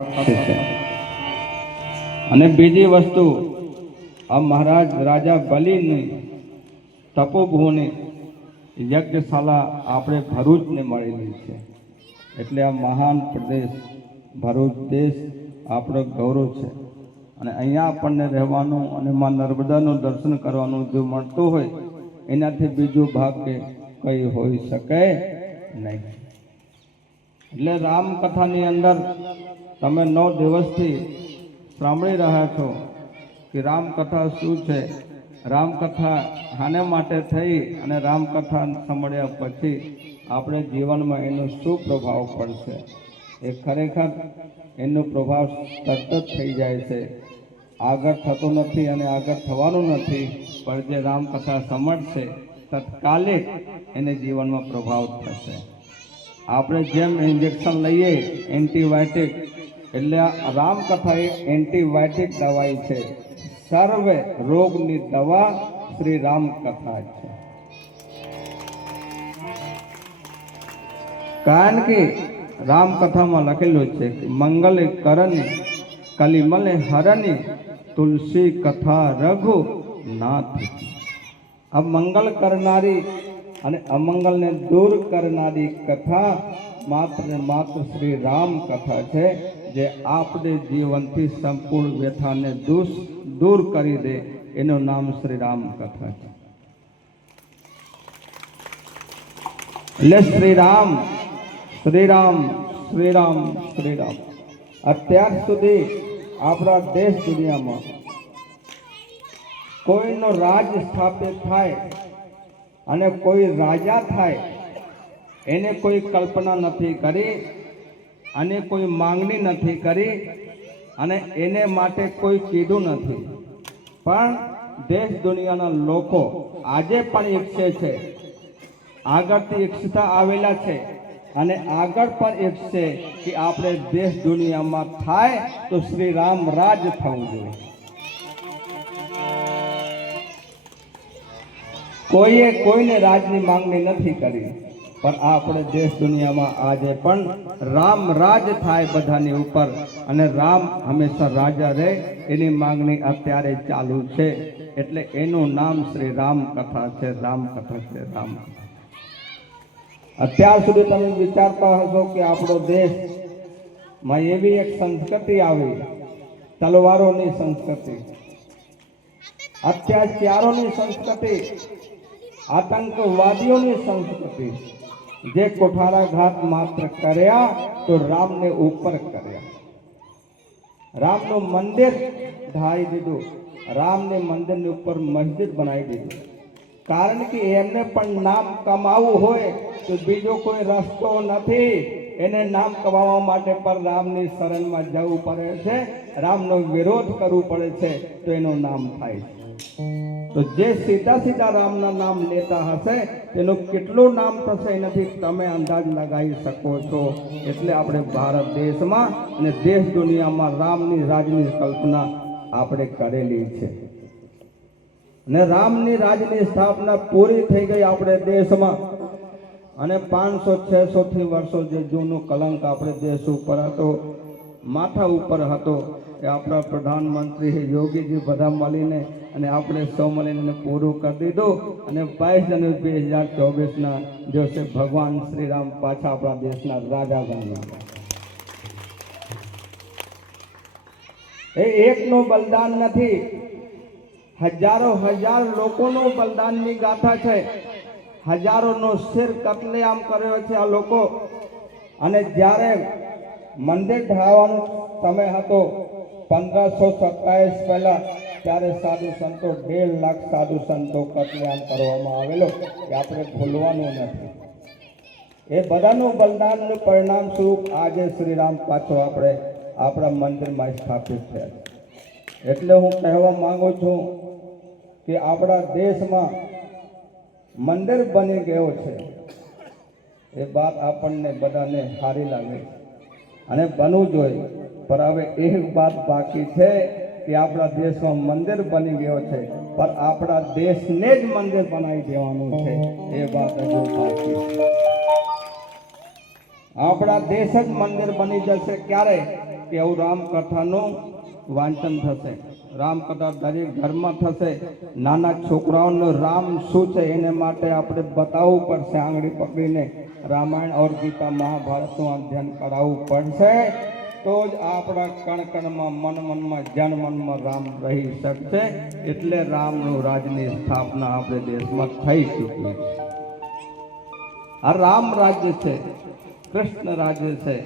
છે અને બીજી વસ્તુ આ મહારાજ રાજા બલિની તપોભૂમિ યજ્ઞશાળા આપણે ભરૂચને મળેલી છે. એટલે આ મહાન પ્રદેશ ભરૂચ દેશ આપણો ગૌરવ છે અને અહીંયા આપણને રહેવાનું અને માં નર્મદાનું દર્શન કરવાનું જો મળતું હોય એનાથી બીજું ભાગ્ય કંઈ હોઈ શકે નહીં. એટલે રામકથાની અંદર તમે 9 દિવસથી સાંભળી રહ્યા છો કે રામકથા શું છે, રામકથા આને માટે થઈ અને રામકથા સાંભળ્યા પછી આપણે જીવનમાં એનો શું પ્રભાવ પડશે એ ખરેખર એનો પ્રભાવ તરત જ થઈ જાય છે. આગળ થતો નથી અને આગળ થવાનું નથી, પણ જે રામકથા સમજશે તત્કાલિક એને જીવનમાં પ્રભાવ થશે. આપણે જેમ ઇન્જેક્શન લઈએ એન્ટીબાયોટિક, એટલે રામકથા એ એન્ટીબાયોટિક દવાઈ છે. સર્વે રોગની દવા શ્રી રામકથા છે. કારણ કે રામકથામાં લખેલું છે કે મંગલે કરણી કલિમલે હરની તુલસી કથા રઘુ નાથ. આ મંગલ કરનારી અને અમંગલને દૂર કરનારી કથા માત્ર ને માત્ર શ્રી રામ કથા છે, જે આપણે જીવનથી સંપૂર્ણ વ્યથાને દૂર કરી દે. એનું નામ શ્રી રામ કથા છે. એટલે શ્રી રામ શ્રી રામ શ્રી રામ શ્રી રામ. અત્યાર સુધી આપણા દેશ દુનિયામાં કોઈનો રાજ સ્થાપિત થાય અને કોઈ રાજા થાય એને કોઈ કલ્પના નથી કરી અને કોઈ માંગણી નથી કરી અને એને માટે કોઈ કીધું નથી. પણ દેશ દુનિયાના લોકો આજે પણ ઈચ્છે છે, આગળથી ઈચ્છતા આવેલા છે અને આગળ પણ ઈચ્છશે કે આપણે દેશ દુનિયામાં થાય તો શ્રી રામ રાજ થવું જોઈએ. કોઈએ કોઈને રાજની માંગણી નથી કરી, પણ આપણે દેશ દુનિયામાં આજે પણ રામ રાજ થાય બધાની ઉપર અને રામ હંમેશા રાજા રહે એની માંગણી અત્યારે ચાલુ છે. એટલે એનું નામ શ્રી રામ કથા છે. રામ કથા છે. રામ કથા. અત્યાર સુધી તમે વિચારતા હશો કે આપણો દેશમાં એવી એક સંસ્કૃતિ આવી, તલવારોની સંસ્કૃતિ, અત્યાચારોની સંસ્કૃતિ, આતંકવાદીઓની સંસ્કૃતિ, જે કોઠારાઘાત માત્ર કર્યા તો રામને ઉપર કર્યા. રામનું મંદિર ઢાળી દીધું, રામને મંદિરની ઉપર મસ્જિદ બનાવી દીધું. કારણ કે એમને પણ નામ કમાવવું હોય તો બીજો કોઈ રસ્તો નથી. એને નામ કમાવવા માટે પણ રામની શરણમાં જવું પડે છે, રામનો વિરોધ કરવું પડે છે તો એનું નામ થાય છે. તો જે સીધા સીધા રામના નામ લેતા હશે તેનું કેટલું નામ થશે એનાથી તમે અંદાજ લગાવી શકો છો. એટલે આપણે ભારત દેશમાં અને દેશ દુનિયામાં રામની રાજની કલ્પના આપણે કરેલી છે અને રામની રાજની સ્થાપના પૂરી થઈ ગઈ આપણે દેશમાં. અને 500-600 થી વર્ષો જે જૂનું કલંક આપણે દેશ ઉપર હતો, માથા ઉપર હતો, એ આપણા પ્રધાનમંત્રી યોગીજી બધા મળીને અને આપણે સૌ મળીને પૂરું કરી દીધું. અને 22 જાન્યુઆરી 2024ના દિવસે ભગવાન શ્રી રામ પાછા આપણા દેશના રાજા બન્યા. એ એકનું બલિદાન નથી, હજારો લોકોનું બલિદાનની ગાથા છે. હજારોનો શિર કતલેઆમ કર્યો છે આ લોકો. અને જ્યારે મંદિર ઢાળવાનો સમય હતો 1527 પહેલા, ત્યારે સાધુ સંતો 1.5 લાખ સાધુ સંતો કતલેઆમ કરવામાં આવેલો, કે આપણે ભૂલવાનું નથી. એ બધાનું બલિદાનનું પરિણામ સ્વરૂપ આજે શ્રી રામ પાછો આપણે આપણા મંદિરમાં સ્થાપિત થયા. એટલે હું કહેવા માંગુ છું કે આપણા દેશમાં મંદિર બની ગયો છે, એ વાત આપણને બધાને સારી લાગે અને બનવું જોઈએ. પણ હવે એક વાત બાકી છે કે આપણા દેશમાં મંદિર બની ગયો છે, પણ આપણા દેશને જ મંદિર બનાવી દેવાનું છે. એ વાત હજુ બાકી છે. આપણા દેશ જ મંદિર બની જશે ક્યારે? કે એવું રામકથાનું વાંચન થશે, રામકથા દરેક ઘરમાં થશે. નાના છોકરાઓને રામ શું છે એને માટે આપણે બતાવવું પડશે, આંગળી પકડીને રામાયણ ઓર ગીતા મહાભારતનું અધ્યયન કરાવવું પડશે. તો જ આપણા કણ કણમાં મન મનમાં જન મનમાં રામ રહી શકશે. એટલે રામનું રાજની સ્થાપના આપણે દેશમાં થઈ ચૂકી છે. આ રામ રાજ્ય છે, કૃષ્ણ રાજ્ય છે.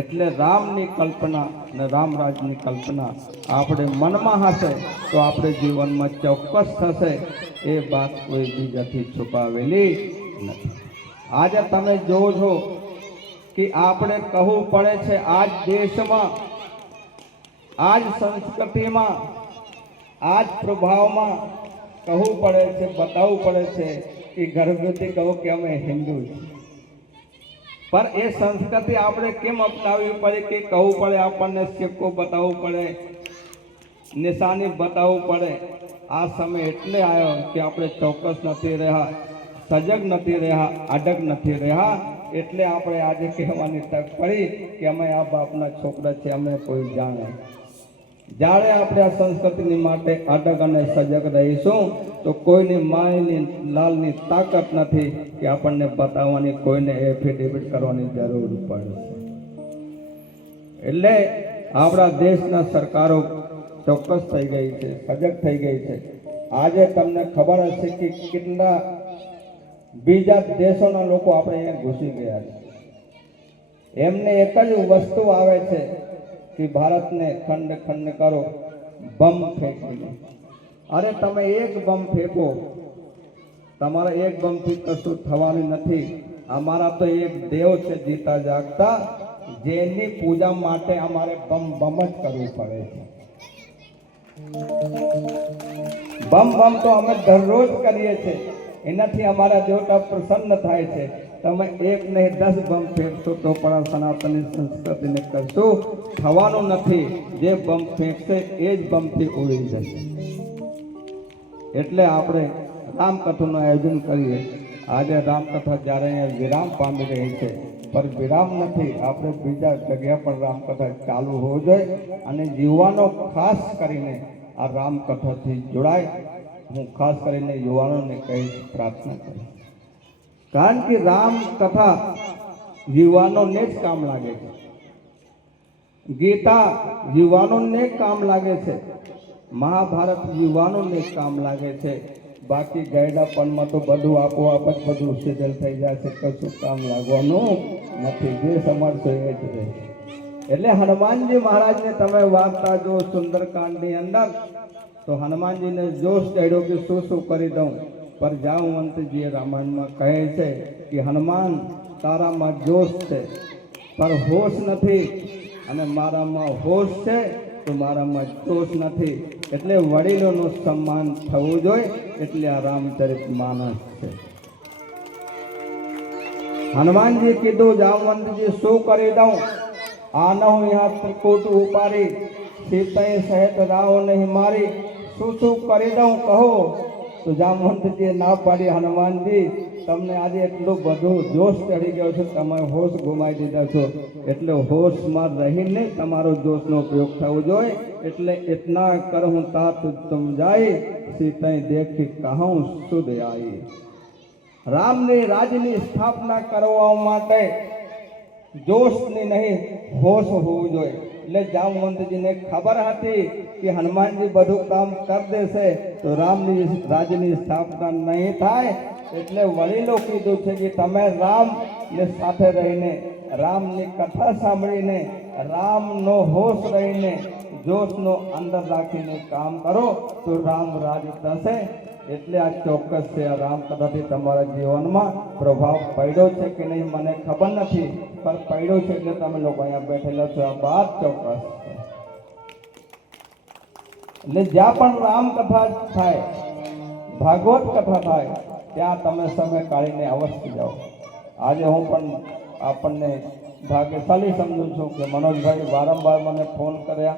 એટલે રામની કલ્પના અને રામ રાજની કલ્પના આપણે મનમાં હશે તો આપણે જીવનમાં ચોક્કસ થશે. એ વાત કોઈ બીજાથી છુપાવેલી નથી. આજે તમે જોવો છો કે આપણે કહવું પડે છે, આજ દેશમાં, આજ સંસ્કૃતિમાં, આજ પ્રભાવમાં કહવું પડે છે, બતાવવું પડે છે કે ગર્ભવતી કહો કે અમે હિન્દુ છીએ. पर ए संस्कृति आपणे केम अपनावी पड़े कि कहूँ पड़े, आपने सिक्को बतावू पड़े, निशानी बतावू पड़े. आ समय एटले आयो कि आपणे चौक्कस नहीं रहा, सजग नहीं रहा, अडग नहीं रहा. एटले आपणे आजे कहेवानी तक पड़ी कि अमे आ बापना छोकरा छे, अमे कोई जाणे. जाणे आपणे आ संस्कृतिनी माटे अडग अने सजग रहीशुं तो कोईनी मायनी लालनी ताकत नहीं कि आपने बताववानी, कोईने एफिडेविट करवानी जरूर पड़े. एटले आपणा देशना सरकारो चौक्कस थई गई है, सजग थई गई है. आजे तमने खबर हशे कि केटला बीजा देशोना लोको आपणे अहींया घुसी गया छे. एमने एक ज वस्तु आवे छे कि भारत ने खंड खंड करो, बम फेंकी. अरे तमे एक बम फेंको, तमारा एक बम थी कशुं थवानुं नथी. अमारा तो एक देव छे जीता जागता, जेनी पूजा माटे अमारे बम बम ज करवू पड़े छे. बम बम तो अमे दररोज करीए छे, एनाथी अमारा देवता प्रसन्न थाय छे. तमे एक नहीं 10 बम फेंकशो तो पण सनातनी संस्कृति ने करशो थवानुं नथी. जे बम फेंकशे ए ज बम थी उड़ी जशे. एटले आपणे रामकथानुं आयोजन करीए. आजे रामकथा ज्यारे अहींया विराम पामी रही है, पर विराम नहीं, आपणे बीजा जग्या पर रामकथा चालू होवी जोईए. अने युवानो खास करीने आ रामकथाथी जोड़ाय. हूँ खास करीने युवानोने कहीश, प्रार्थना करीश, कारण कि रामकथा युवानोने ज काम लागे छे, गीता युवानोने काम लागे छे, महाभारत युवानोने काम लागे छे. बाकी गैडापणमां तो बधुं आपोआप ज बधुं सिद्धल थई जशे, कशुं काम लागवानुं नथी. जे समझशो ए ज रहेशे. एटले हनुमानजी महाराज ने तमे वार्ता जो सुंदरकांडनी अंदर, तो हनुमानजी ने जोश चढ़्यो कि शुं शुं करी दऊं. पर जामवंतजी रामायण में कहे छे कि हनुमान तारामां जोश छे पर होश नथी, अने मारामां होश छे तो मारामां जोश नथी. एटले वडीलोनुं सम्मान थवुं जोईए. एटले आ रामचरित मानस छे. हनुमानजी कीधुं, जामवंतजी शुं करी दऊं? आनहु यहाँ त्रिकूट उपारी, सीताए सहित राहो नहीं मारी. शुं शुं करी दऊं कहो? तो जामवंतजीए ना पाड़ी, हनुमानजी तमने आज एटલું બધું જોશ ચડી ગયો છે, તમે હોશ ગુમાવી દીધા છો. એટલે હોશમાં રહીને તમારો જોશનો ઉપયોગ થવો જોઈએ. એટલે इतना करहूं तात तुम जाई, सीताए देखी कहूं सुध आई. रामनी राज्यनी स्थापना करवा माटे जोशनी नहीं, होश होવું જોઈએ. એટલે જામવંતજીને ખબર હતી કે હનુમાનજી બધું કામ કરી દેશે તો રામની રાજ્યની સ્થાપના નહીં થાય. એટલે વડીલો કીધું છે કે તમે રામને સાથે રહીને, રામની કથા સાંભળીને, રામનો હોશ રહીને, જોશનો અંદર રાખીને કામ કરો તો રામ રાજ થશે. એટલે આ ચોક્કસ છે. આ રામકથાથી તમારા જીવનમાં પ્રભાવ પડ્યો છે કે નહીં મને ખબર નથી, પણ પડ્યો છે. એટલે તમે લોકો અહીંયા બેઠેલા છો, આ વાત ચોક્કસ છે. એટલે જ્યાં પણ રામકથા થાય, ભાગવત કથા થાય, ત્યાં તમે સમય કાઢીને અવશ્ય જાઓ. આજે હું પણ આપણને ભાગ્યશાળી સમજું છું કે મનોજભાઈ વારંવાર મને ફોન કર્યા